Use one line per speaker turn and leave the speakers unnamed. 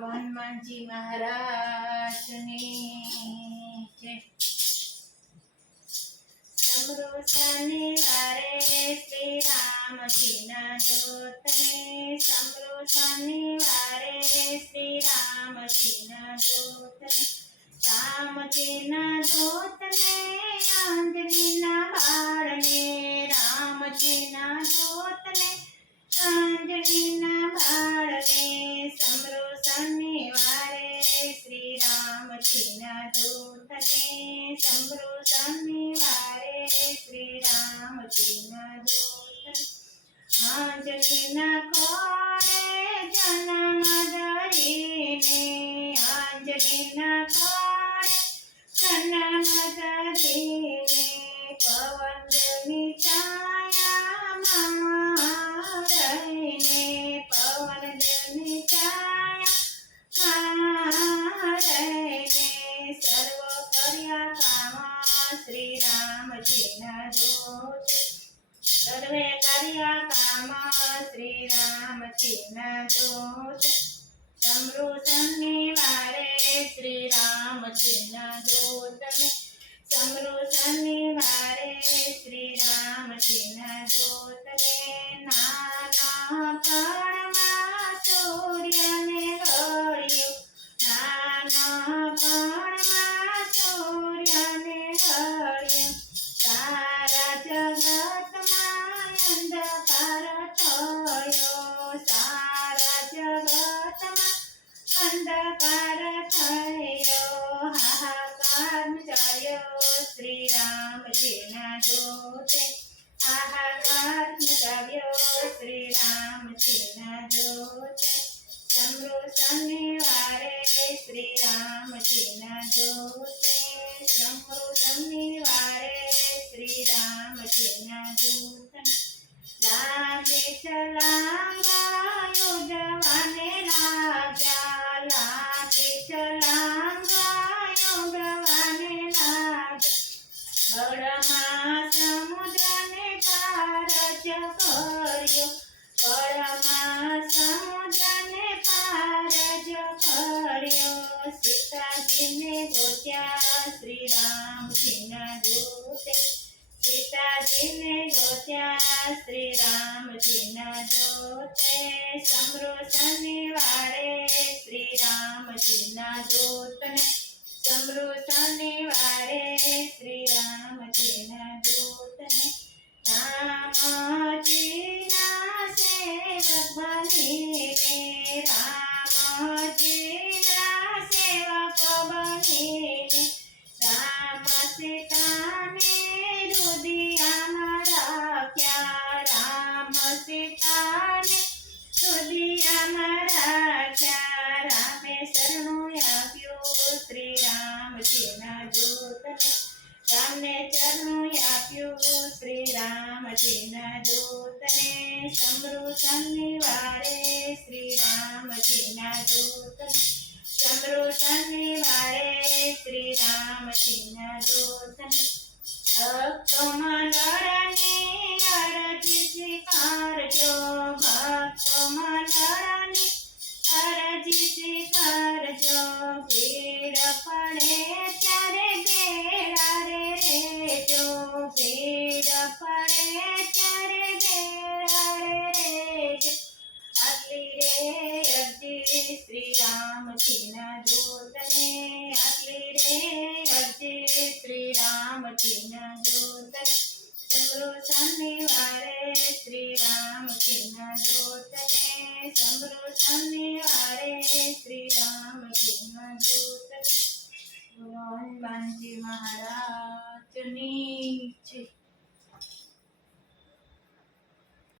બોલો હનુમાનજી મહારાજની. જય. સમરો શનિવારે શ્રી રામજીના દૂતને. સમરો શનિવારે શ્રી રામજીના દૂતને. રામજીના દૂતને આંજલીના રામજીના દૂતને સમરો શનિવારે શ્રી રામજીના દૂતને આંજલીના કોરે જન્મ ધરીને આંજલીના સર્વે કર્યા કામ શ્રી રામજીના દૂત સમૃ શનિવારે શ્રી રામજીના દોષ સમૃ શનિવારે રામજીના દૂતે સમૃ શનિવારે શ્રી રામજીના દૂતે સમૃ શનિવારે શ્રી રામજીના દૂતને લાગે ચલાંગા યોગવાને લાગ્યા લાગે ચલાંગા યોગવાને લાગ્યા બળમાં કર્યો. સીતાજીને ગોત્યા શ્રી રામજીના દૂતે સીતાજીને ગોત્યા શ્રી રામજીના દૂતે સમરો શનિવારે શ્રી રામજીના દૂતને સમરો શનિવારે રામને ચરણું આપ્યું શ્રી રામજીના દૂતને સમૃ શનિવારે શ્રી રામજીના દૂતને સમરો શનિવારે ભક્તો મંડળની અરજી સ્વીકારજો ભક્તો મંડળની અરજી સ્વીકારજો ભીડ પડે ત્યારે બેડા રે રેજો ભીડ પડે ત્યારે બેડા રે રેજો આટલી રે અરજી શ્રી રામજીના દૂતને આટલી રે શ્રી રામજીના જોત સમરો શનિવારે શ્રી રામજીના દૂતને સમરો શનિવારે શ્રી રામજીના દૂતને બોલો હનુમાનજી મહારાજની